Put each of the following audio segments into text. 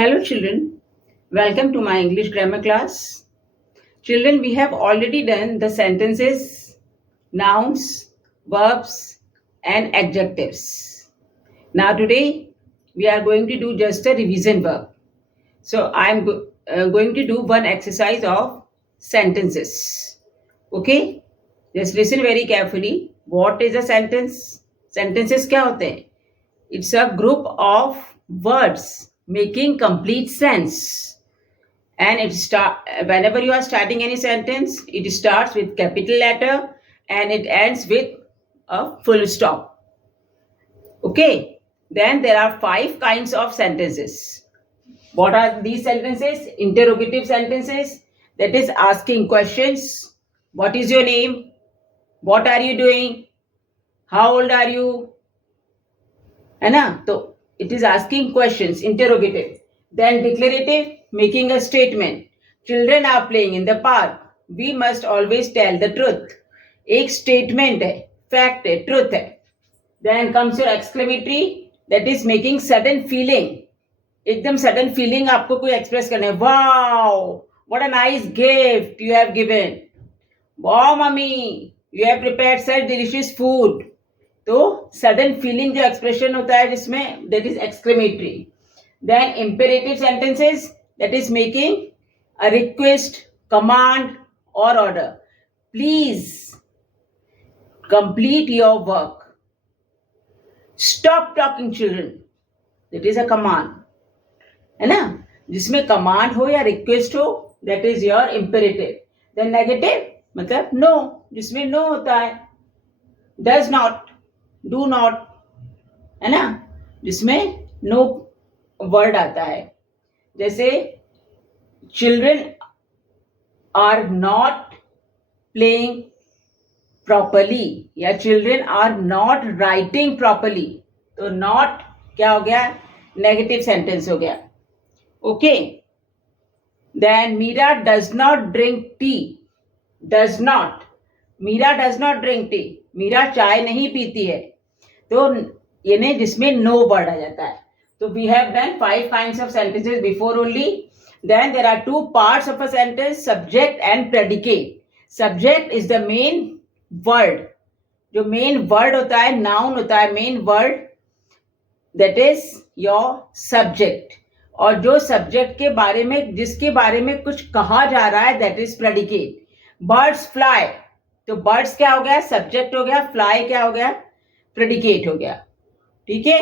Hello, children. Welcome to my English grammar class. Children, we have already done the sentences, nouns, verbs, and adjectives. Now, today we are going to do just a revision verb. So, going to do one exercise of sentences. Okay? Just listen very carefully. What is a sentence? Sentences क्या होते हैं? It's a group of words making complete sense. And whenever you are starting any sentence, it starts with capital letter and it ends with a full stop. Okay. Then there are 5 kinds of sentences. What are these sentences? Interrogative sentences, that is asking questions. What is your name? What are you doing? How old are you? है ना? तो it is asking questions, interrogative. Then declarative, making a statement. Children are playing in the park. We must always tell the truth. एक statement है, fact है, truth है. Then comes your exclamatory, that is making sudden feeling. एकदम sudden feeling आपको कोई express करना है. Wow, what a nice gift you have given. Wow, mommy, you have prepared such delicious food. तो sudden feeling जो expression होता है जिसमें that is exclamatory. Then imperative sentences, that is making a request, command और order. Please complete your work. Stop talking children, that is a command. है ना? जिसमें command हो या रिक्वेस्ट हो, that is your imperative. Then negative मतलब no, जिसमें no होता है. डज नॉट, डू नॉट, है ना, जिसमें नो वर्ड आता है. जैसे children are not playing properly या children are not writing properly. तो नॉट क्या हो गया? नेगेटिव सेंटेंस हो गया. Okay. Then Meera does not drink tea. Does not, Meera does not drink tea, Meera चाय नहीं पीती है. तो यानी जिसमें नो वर्ड आ जाता है. तो we have done 5 kinds of sentences before only. Then there are 2 parts of a sentence, subject and predicate. Subject is the main word. जो मेन वर्ड होता है, नाउन होता है, main word, that is your subject. और जो subject के बारे में, जिसके बारे में कुछ कहा जा रहा है, that is predicate. Birds fly, तो बर्ड्स क्या हो गया? सब्जेक्ट हो गया. फ्लाई क्या हो गया? प्रेडिकेट हो गया. ठीक है.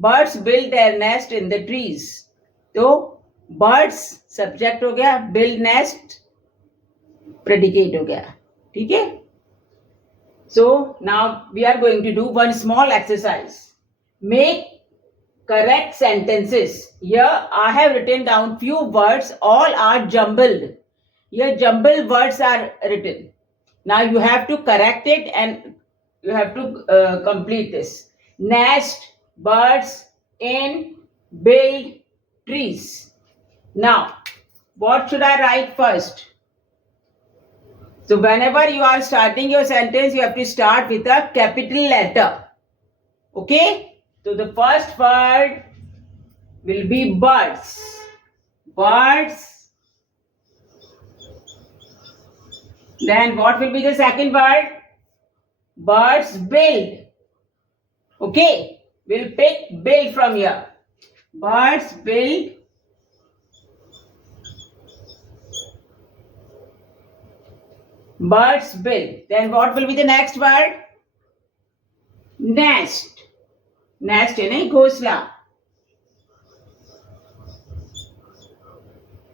Birds build their nest in the trees, तो बर्ड्स सब्जेक्ट हो गया, बिल्ड नेस्ट प्रेडिकेट हो गया. ठीक है. So now we are going to do one small exercise. Make correct sentences. Here I have written down few words, all are jumbled. Here jumbled words are written. Now you have to correct it and you have to complete this. Nest, birds, in, build, trees. Now, what should I write first? So whenever you are starting your sentence, you have to start with a capital letter. Okay? So the first word will be birds. Birds. Then what will be the second word? Birds build. Okay, we'll pick build from here. Birds build. Birds build. Then what will be the next word? Nest. Nest है नहीं, घोंसला.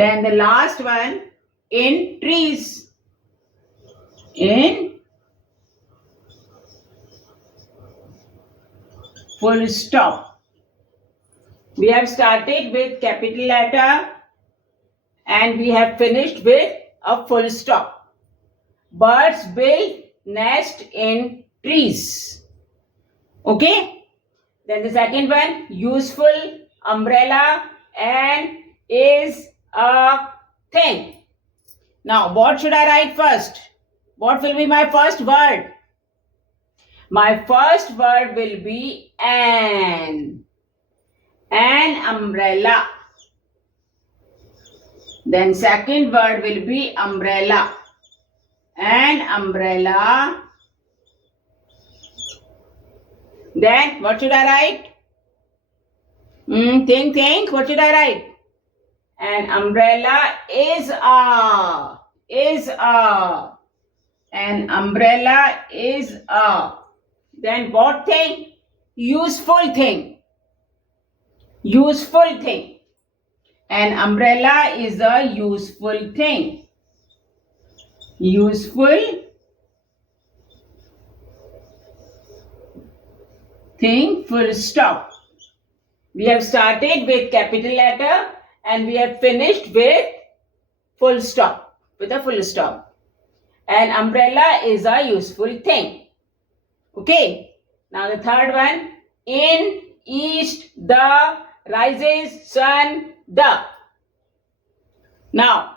Then the last one, in trees. In full stop. We have started with capital letter and we have finished with a full stop. Birds build nest in trees. Okay? Then the second one, useful, umbrella, and is a thing. Now, what should I write first? What will be my first word? My first word will be an. An umbrella. Then second word will be umbrella. An umbrella. Then what should I write? Think. What should I write? An umbrella is a. An umbrella is a. Then what thing? Useful thing. Useful thing. An umbrella is a useful thing. Useful thing, full stop. We have started with capital letter and we have finished with full stop, with a full stop. An umbrella is a useful thing. Okay. Now the third one. In, east, the, rises, sun, the. Now,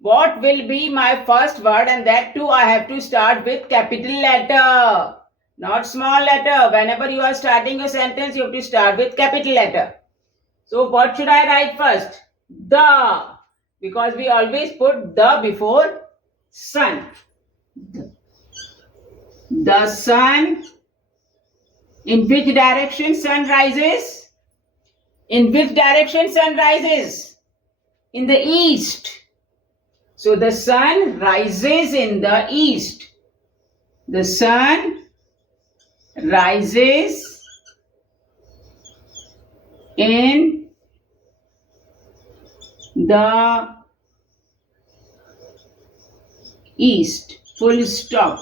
what will be my first word? And that too I have to start with capital letter, not small letter. Whenever you are starting a sentence, you have to start with capital letter. So what should I write first? The. Because we always put the before sun. The sun. In which direction sun rises? In which direction sun rises? In the east. So the sun rises in the east. The sun rises in the east. Full stop.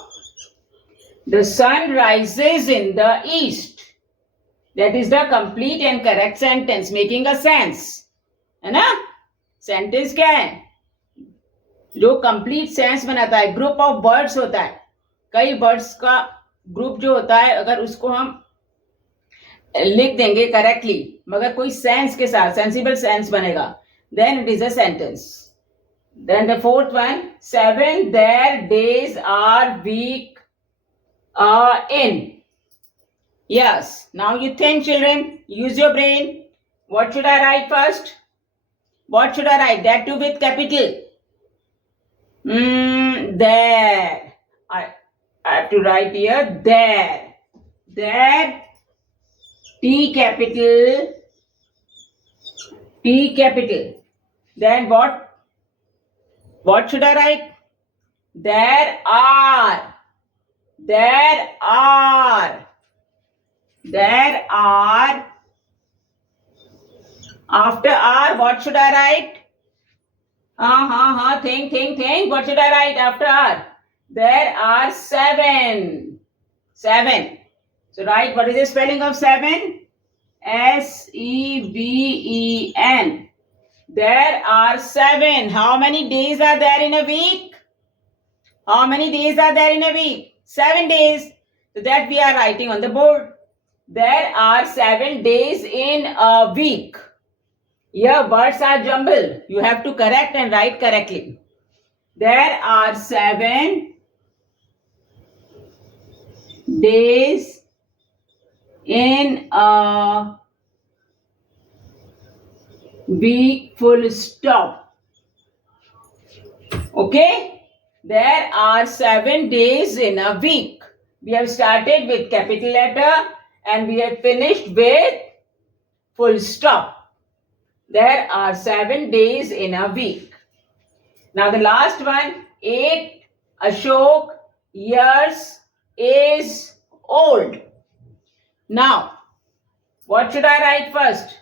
The sun rises in the east. That is the complete and correct sentence, making a sense. है ना? Sentence क्या है? जो complete sense बनाता है. Group of words होता है. कई वर्ड्स का ग्रुप जो होता है, अगर उसको हम लिख देंगे करेक्टली, मगर कोई सेंस के साथ, सेंसिबल सेंस बनेगा, then it is a sentence. Then the fourth one. 7 their days are week in. Yes. Now you think, children. Use your brain. What should I write first? What should I write? That too with capital. There. I have to write here there. There. T capital. T capital. Then what? What should I write? There are. There are. There are. After R, what should I write? Think. What should I write after R? There are 7. 7. So write, what is the spelling of 7? S-E-V-E-N. There are 7. How many days are there in a week? How many days are there in a week? 7 days. So that we are writing on the board. There are 7 days in a week. Here words are jumbled. You have to correct and write correctly. There are 7 days in a week, full stop. Okay? There are 7 days in a week. We have started with capital letter and we have finished with full stop. There are 7 days in a week. Now the last one. 8 Ashok years is old. Now, what should I write first?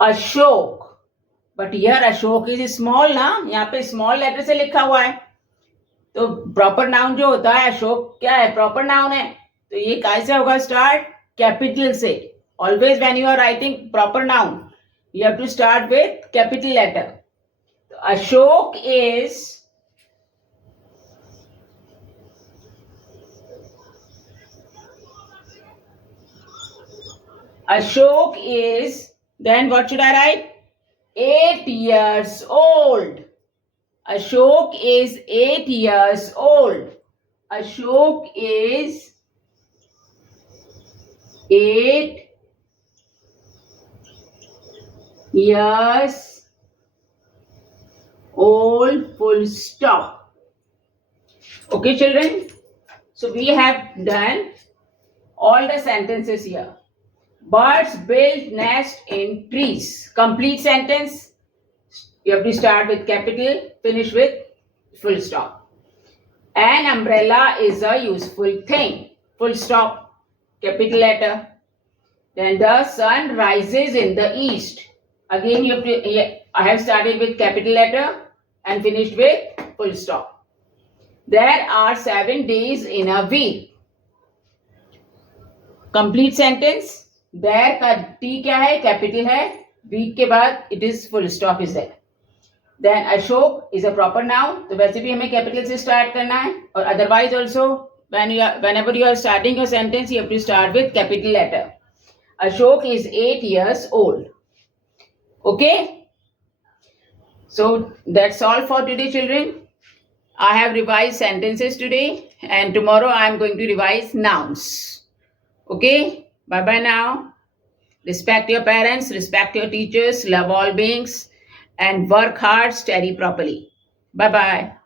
Ashok. But here Ashok is small ना, यहाँ पे small letter से लिखा हुआ है. तो proper noun जो होता है अशोक क्या है? Proper noun है. तो ये कैसे होगा start? Capital से. Always when you are writing proper noun, you have to start with capital letter. Ashok is then what should I write? 8 years old. Ashok is 8 years old. Ashok is 8 years old, full stop. Okay, children? So we have done all the sentences here. Birds build nest in trees. Complete sentence. You have to start with capital, finish with full stop. An umbrella is a useful thing. Full stop. Capital letter. Then the sun rises in the east. Again, you have to, I have started with capital letter and finished with full stop. There are 7 days in a week. Complete sentence. There का T क्या है? Capital है. Week के बाद it is full stop is there. Then Ashok is a proper noun. तो वैसे भी हमें capital से start करना है. और otherwise also whenever you are starting your sentence, you have to start with capital letter. Ashok is 8 years old. Okay? So that's all for today, children. I have revised sentences today, and tomorrow I am going to revise nouns. Okay? Bye-bye now. Respect your parents, respect your teachers, love all beings, and work hard, study properly. Bye-bye.